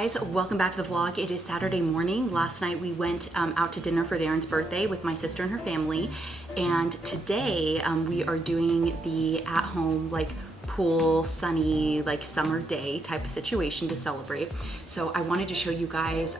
guys, welcome back to the vlog. It is Saturday morning. Last night we went out to dinner for Darin's birthday with my sister and her family, and today we are doing the at-home like pool, sunny, like summer day type of situation to celebrate. So I wanted to show you guys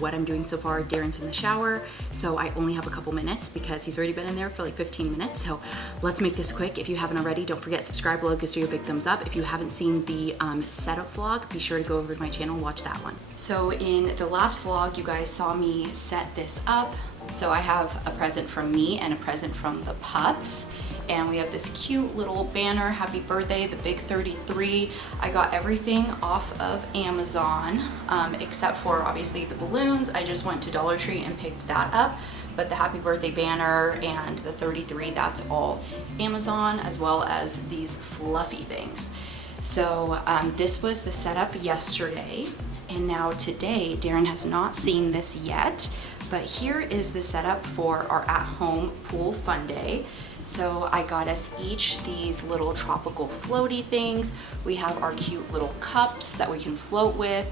what I'm doing so far. Darin's in the shower, so I only have a couple minutes because he's already been in there for like 15 minutes. So let's make this quick. If you haven't already, don't forget subscribe below, gives you a big thumbs up. If you haven't seen the setup vlog, be sure to go over to my channel and watch that one. So in the last vlog, you guys saw me set this up. So I have a present from me and a present from the pups. And we have this cute little banner, happy birthday, the big 33. I got everything off of Amazon, except for obviously the balloons. I just went to Dollar Tree and picked that up. But the happy birthday banner and the 33, that's all Amazon, as well as these fluffy things. So this was the setup yesterday. And now today, Darin has not seen this yet, but here is the setup for our at-home pool fun day. So I got us each these little tropical floaty things. We have our cute little cups that we can float with,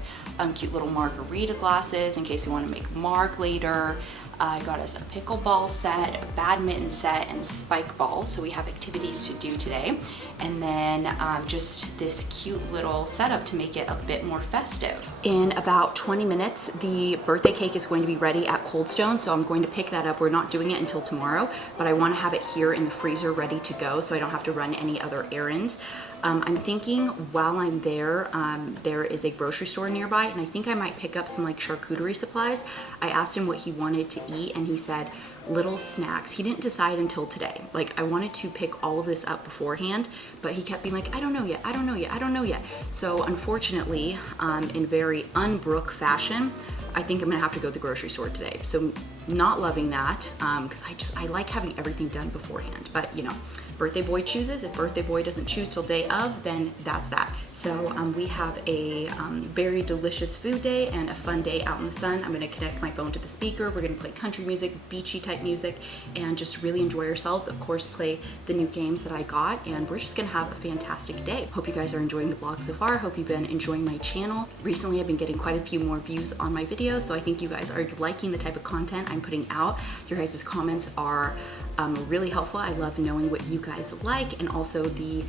cute little margarita glasses in case we want to make marg later. I got us a pickleball set, a badminton set, and spike balls, so we have activities to do today. And then just this cute little setup to make it a bit more festive. In about 20 minutes, the birthday cake is going to be ready at Cold Stone, so I'm going to pick that up. We're not doing it until tomorrow, but I want to have it here in the freezer ready to go so I don't have to run any other errands. I'm thinking while I'm there, there is a grocery store nearby, and I think I might pick up some like charcuterie supplies. I asked him what he wanted to eat, and he said little snacks. He didn't decide until today. Like, I wanted to pick all of this up beforehand, but he kept being like, I don't know yet, I don't know yet, I don't know yet. So unfortunately, in very unBrooke fashion, I think I'm gonna have to go to the grocery store today. So not loving that, because I like having everything done beforehand, but you know, birthday boy chooses. If birthday boy doesn't choose till day of, then that's that. So we have a very delicious food day and a fun day out in the sun. I'm gonna connect my phone to the speaker. We're gonna play country music, beachy type music, and just really enjoy ourselves. Of course, play the new games that I got, and we're just gonna have a fantastic day. Hope you guys are enjoying the vlog so far. Hope you've been enjoying my channel. Recently, I've been getting quite a few more views on my videos, so I think you guys are liking the type of content I'm putting out. Your guys' comments are really helpful. I love knowing what you guys like, and also the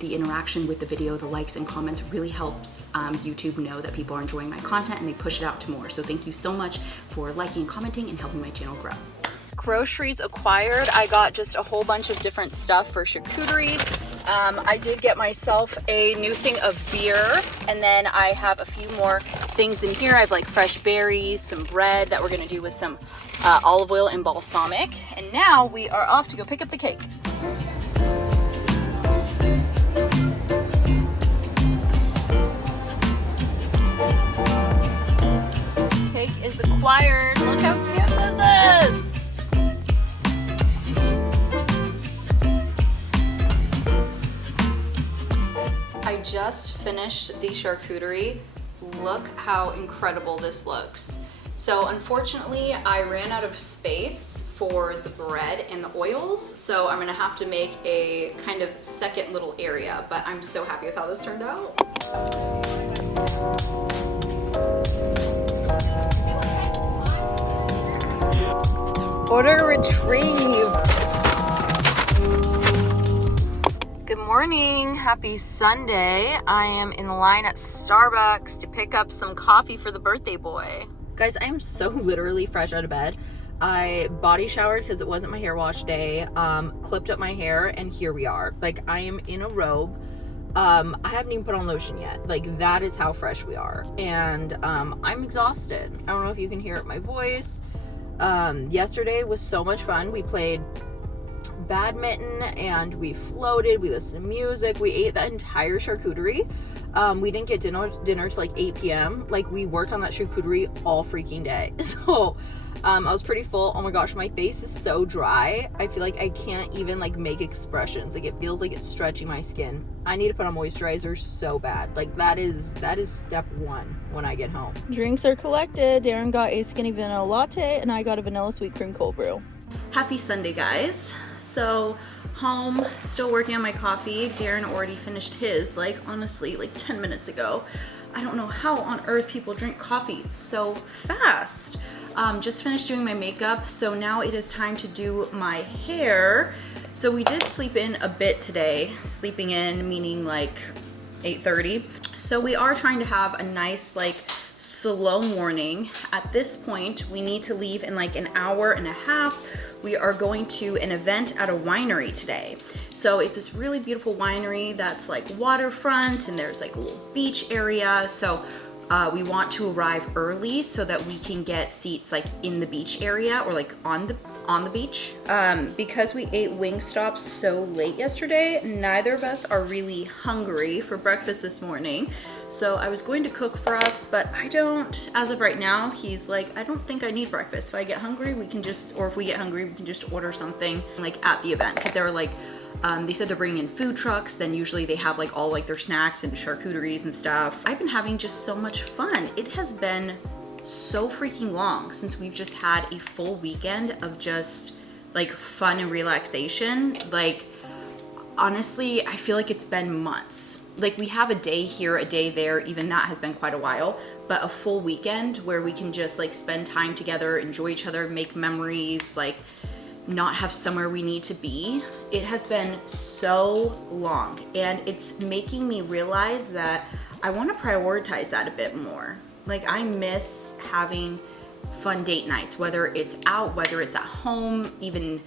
interaction with the video, the likes and comments really helps YouTube know that people are enjoying my content, and they push it out to more. So thank you so much for liking and commenting and helping my channel grow. Groceries acquired. I got just a whole bunch of different stuff for charcuterie. I did get myself a new thing of beer, and then I have a few more things in here. I have like fresh berries, some bread that we're gonna do with some olive oil and balsamic. And now we are off to go pick up the cake. Cake is acquired. Look how cute this is. I just finished the charcuterie. Look how incredible this looks. So unfortunately, I ran out of space for the bread and the oils, so I'm gonna have to make a kind of second little area, but I'm so happy with how this turned out. Order retrieved. Good morning, happy Sunday. I am in the line at Starbucks to pick up some coffee for the birthday boy. Guys, I am so literally fresh out of bed. I body showered because it wasn't my hair wash day, clipped up my hair, and here we are. Like, I am in a robe. I haven't even put on lotion yet. Like, that is how fresh we are. And I'm exhausted. I don't know if you can hear it in my voice. Yesterday was so much fun. We played badminton and we floated, we listened to music, we ate that entire charcuterie. We didn't get dinner till like 8 p.m. Like, we worked on that charcuterie all freaking day. So I was pretty full. Oh my gosh, my face is so dry. I feel like I can't even like make expressions. Like, it feels like it's stretching my skin. I need to put on moisturizer so bad. Like, that is step one when I get home. Drinks are collected. Darin got a skinny vanilla latte and I got a vanilla sweet cream cold brew. Happy Sunday, guys. So home, still working on my coffee. Darin already finished his, like, honestly, like 10 minutes ago. I don't know how on earth people drink coffee so fast. Just finished doing my makeup, so now it is time to do my hair. So we did sleep in a bit today. Sleeping in meaning like 8:30. So we are trying to have a nice like slow morning. At this point, we need to leave in like an hour and a half. We are going to an event at a winery today. So it's this really beautiful winery that's like waterfront, and there's like a little beach area. So we want to arrive early so that we can get seats like in the beach area or like on the beach. Because we ate Wingstop so late yesterday, neither of us are really hungry for breakfast this morning. So I was going to cook for us, but I don't, as of right now, he's like, I don't think I need breakfast. If I get hungry, we can just, or if we get hungry, we can just order something like at the event. Cause they were like, they said they're bringing in food trucks, then usually they have like all like their snacks and charcuteries and stuff. I've been having just so much fun. It has been so freaking long since we've just had a full weekend of just like fun and relaxation. Like, honestly, I feel like it's been months. Like we have a day here, a day there, even that has been quite a while, but a full weekend where we can just like spend time together, enjoy each other, make memories, like not have somewhere we need to be. It has been so long, and it's making me realize that I want to prioritize that a bit more. Like I miss having fun date nights, whether it's out, whether it's at home, even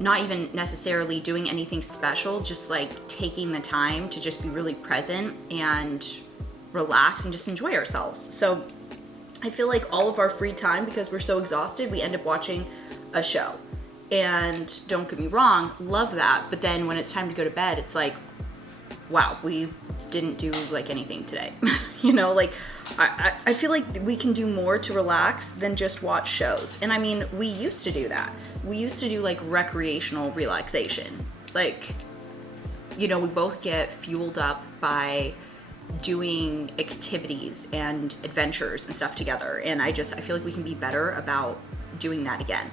not even necessarily doing anything special, just like taking the time to just be really present and relax and just enjoy ourselves. So I feel like all of our free time, because we're so exhausted, we end up watching a show. And don't get me wrong, love that. But then when it's time to go to bed, it's like, wow, we didn't do like anything today. You know, like I feel like we can do more to relax than just watch shows. And I mean, we used to do that. We used to do like recreational relaxation. Like, you know, we both get fueled up by doing activities and adventures and stuff together. And I feel like we can be better about doing that again.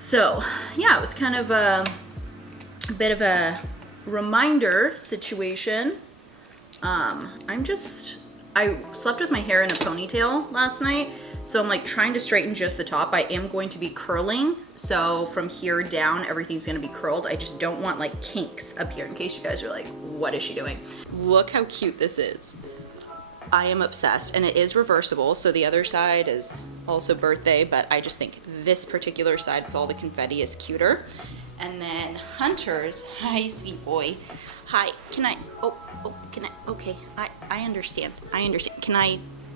So yeah, it was kind of a bit of a reminder situation. I slept with my hair in a ponytail last night, so I'm like trying to straighten just the top. I am going to be curling, so from here down everything's gonna be curled. I just don't want like kinks up here, in case you guys are like, what is she doing? Look how cute this is. I am obsessed, and it is reversible, so the other side is also birthday, but I just think this particular side with all the confetti is cuter. And then Hunter's, hi sweet boy, hi, can I, can I, okay, I understand,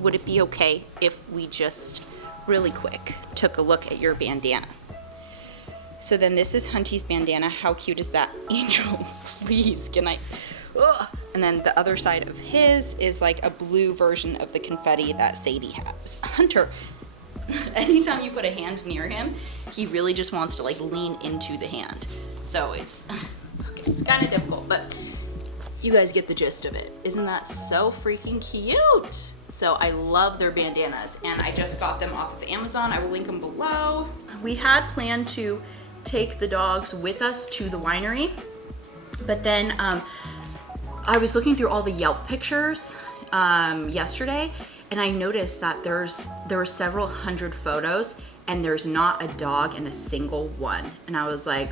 would it be okay if we just really quick took a look at your bandana? So then this is Hunty's bandana. How cute is that? Angel, please, can I, ugh. And then the other side of his is like a blue version of the confetti that Sadie has. Hunter, anytime you put a hand near him, he really just wants to like lean into the hand. So it's, okay, it's kind of difficult, but you guys get the gist of it. Isn't that so freaking cute? So I love their bandanas, and I just got them off of Amazon. I will link them below. We had planned to take the dogs with us to the winery, but then I was looking through all the Yelp pictures yesterday, and I noticed that there were several hundred photos, and there's not a dog in a single one. And I was like,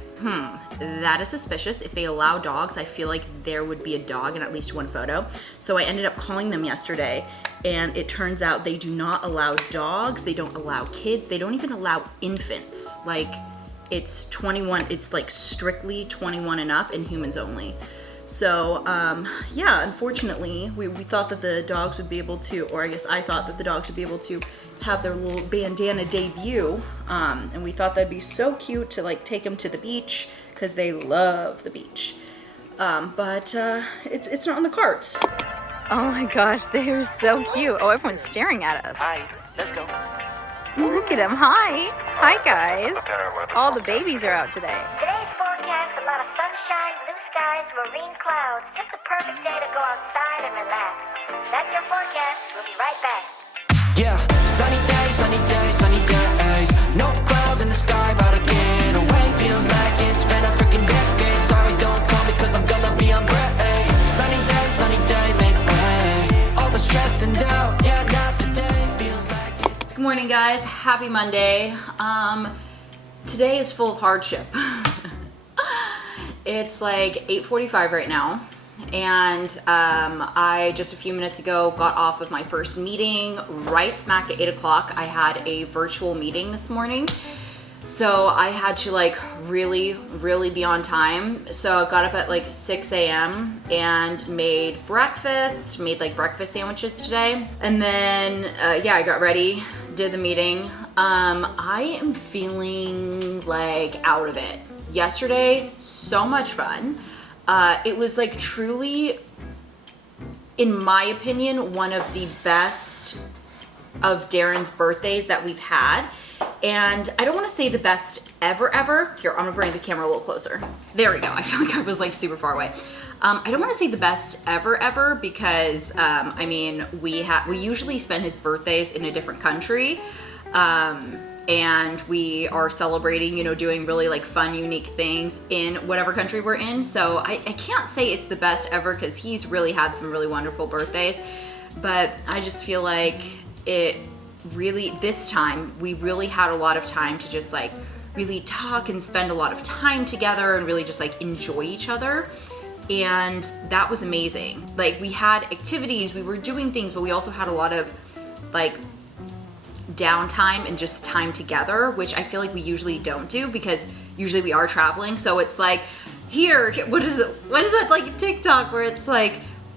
that is suspicious. If they allow dogs, I feel like there would be a dog in at least one photo. So I ended up calling them yesterday, and it turns out they do not allow dogs, they don't allow kids, they don't even allow infants. Like, it's 21, it's like strictly 21 and up and humans only. So yeah, unfortunately, we thought that the dogs would be able to, or I guess I thought that the dogs would be able to have their little bandana debut, and we thought that'd be so cute to like take them to the beach, because they love the beach. But it's not in the carts. Oh my gosh, they're so cute. Oh, everyone's staring at us. Hi, let's go. Look at them. Hi. Hi, guys. All the babies are out today. Today's forecast, a lot of sunshine, blue skies, marine clouds. Just a perfect day to go outside and relax. That's your forecast. We'll be right back. Yeah, sunny days, sunny days, sunny days. No clouds in the sky, about to get away. Feels like it's been a freaking decade. Sorry, don't call me, cause I'm gonna be on break. Sunny day, make way. All the stress and doubt morning, guys. Happy Monday. Today is full of hardship. It's like 8:45 right now, and I just a few minutes ago got off of my first meeting right smack at 8 o'clock. I had a virtual meeting this morning, so I had to like really be on time. So I got up at like 6 a.m. and made breakfast, made like breakfast sandwiches today. And then, yeah, I got ready, did the meeting. I am feeling like out of it. Yesterday, so much fun. It was like truly, in my opinion, one of the best of Darin's birthdays that we've had. And I don't want to say the best ever. Here, I'm gonna bring the camera a little closer. There we go. I feel like I was like super far away. I don't want to say the best ever because I mean we usually spend his birthdays in a different country, and we are celebrating, you know, doing really like fun, unique things in whatever country we're in. So I can't say it's the best ever because he's really had some really wonderful birthdays, but I just feel like it really, this time we really had a lot of time to just like really talk and spend a lot of time together and really just like enjoy each other. And that was amazing. Like we had activities, we were doing things, but we also had a lot of like downtime and just time together, which I feel like we usually don't do because usually we are traveling. So it's like here, what is it like TikTok where it's like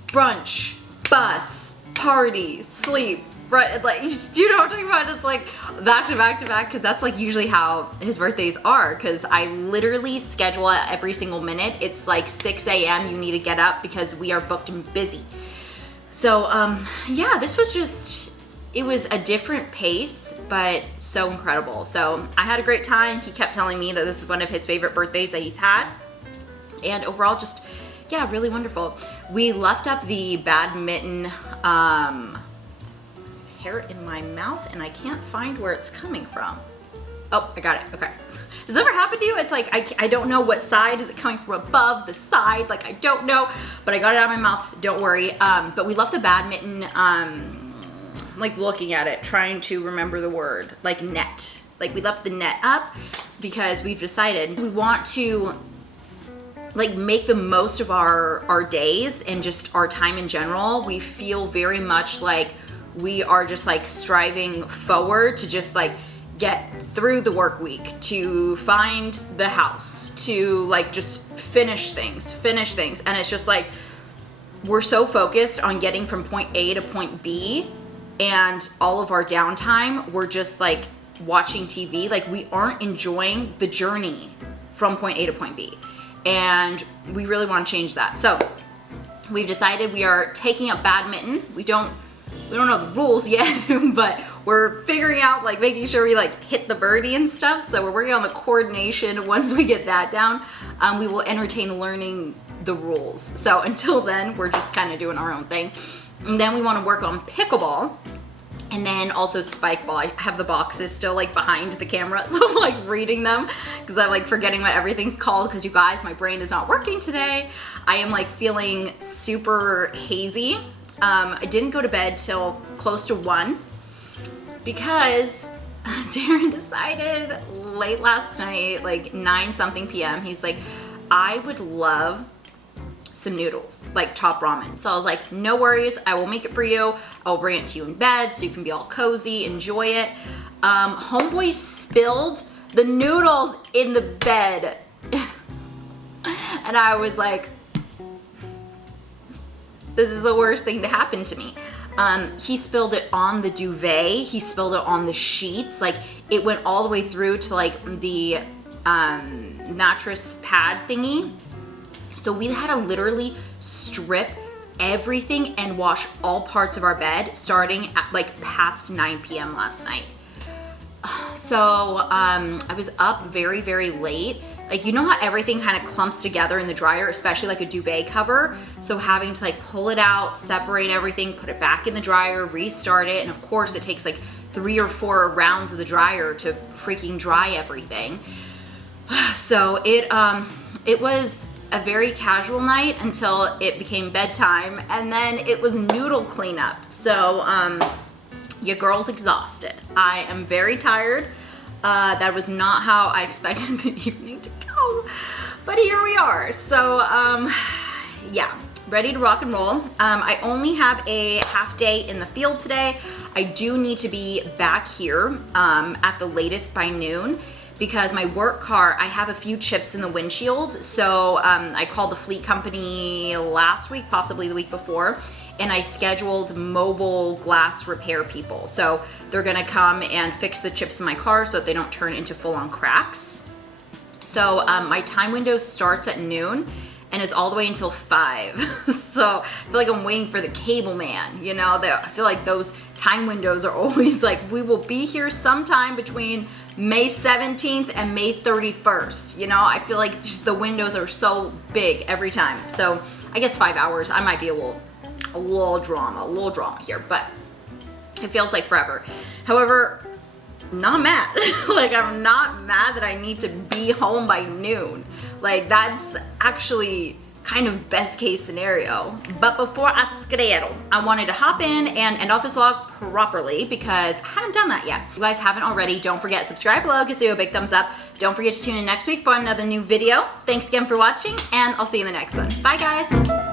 brunch, bus, party, sleep, right? Like, do you know what I'm talking about? It's like back to back to back, because that's like usually how his birthdays are, because I literally schedule it every single minute. It's like 6 a.m. you need to get up because we are booked and busy. So yeah, this was just, it was a different pace, but so incredible. So I had a great time. He kept telling me that this is one of his favorite birthdays that he's had. And overall, just, yeah, really wonderful. We left up the badminton, hair in my mouth, and I can't find where it's coming from. Oh, I got it, okay. Does that ever happen to you? It's like, I don't know what side. Is it coming from above, the side? Like, I don't know, but I got it out of my mouth, don't worry. But we left the badminton, like looking at it, trying to remember the word, like net. Like we left the net up because we've decided we want to like make the most of our days and just our time in general. We feel very much like we are just like striving forward to just like get through the work week, to find the house, to like just finish things. And it's just like, we're so focused on getting from point A to point B, and all of our downtime, we're just like watching TV. Like we aren't enjoying the journey from point A to point B. And we really want to change that. So we've decided we are taking up badminton. We don't know the rules yet, but we're figuring out like making sure we like hit the birdie and stuff. So we're working on the coordination. Once we get that down, we will entertain learning the rules. So until then, we're just kind of doing our own thing. And then we want to work on pickleball, and then also spike ball. I have the boxes still like behind the camera, so I'm like reading them because I'm like forgetting what everything's called, because you guys, my brain is not working today. I am like feeling super hazy. I didn't go to bed till close to 1 because Darin decided late last night, like 9-something p.m. He's like, I would love some noodles, like top ramen. So I was like, no worries, I will make it for you. I'll bring it to you in bed so you can be all cozy, enjoy it. Homeboy spilled the noodles in the bed. And I was like, this is the worst thing to happen to me. He spilled it on the duvet. He spilled it on the sheets. Like it went all the way through to like the mattress pad thingy. So we had to literally strip everything and wash all parts of our bed starting at like past 9 p.m. last night. So I was up very late. Like, you know how everything kind of clumps together in the dryer, especially like a duvet cover? So having to like pull it out, separate everything, put it back in the dryer, restart it. And of course it takes like 3 or 4 rounds of the dryer to freaking dry everything. So it was a very casual night until it became bedtime, and then it was noodle cleanup. So Your girl's exhausted. I am very tired. That was not how I expected the evening to go, but here we are. So yeah, ready to rock and roll. I only have a half day in the field today. I do need to be back here at the latest by noon, because my work car, I have a few chips in the windshield. So I called the fleet company last week, possibly the week before, and I scheduled mobile glass repair people. So they're gonna come and fix the chips in my car so that they don't turn into full-on cracks. So my time window starts at noon and is all the way until 5. So I feel like I'm waiting for the cable man, you know? I feel like those time windows are always like, we will be here sometime between May 17th and May 31st. You know, I feel like just the windows are so big every time. So I guess 5 hours, I might be a little drama here, but it feels like forever. However, not mad. Like, I'm not mad that I need to be home by noon. Like, that's actually kind of best case scenario. But before I skedaddle, I wanted to hop in and end off this vlog properly because I haven't done that yet. If you guys haven't already, don't forget, subscribe below, give you a big thumbs up. Don't forget to tune in next week for another new video. Thanks again for watching, and I'll see you in the next one. Bye guys.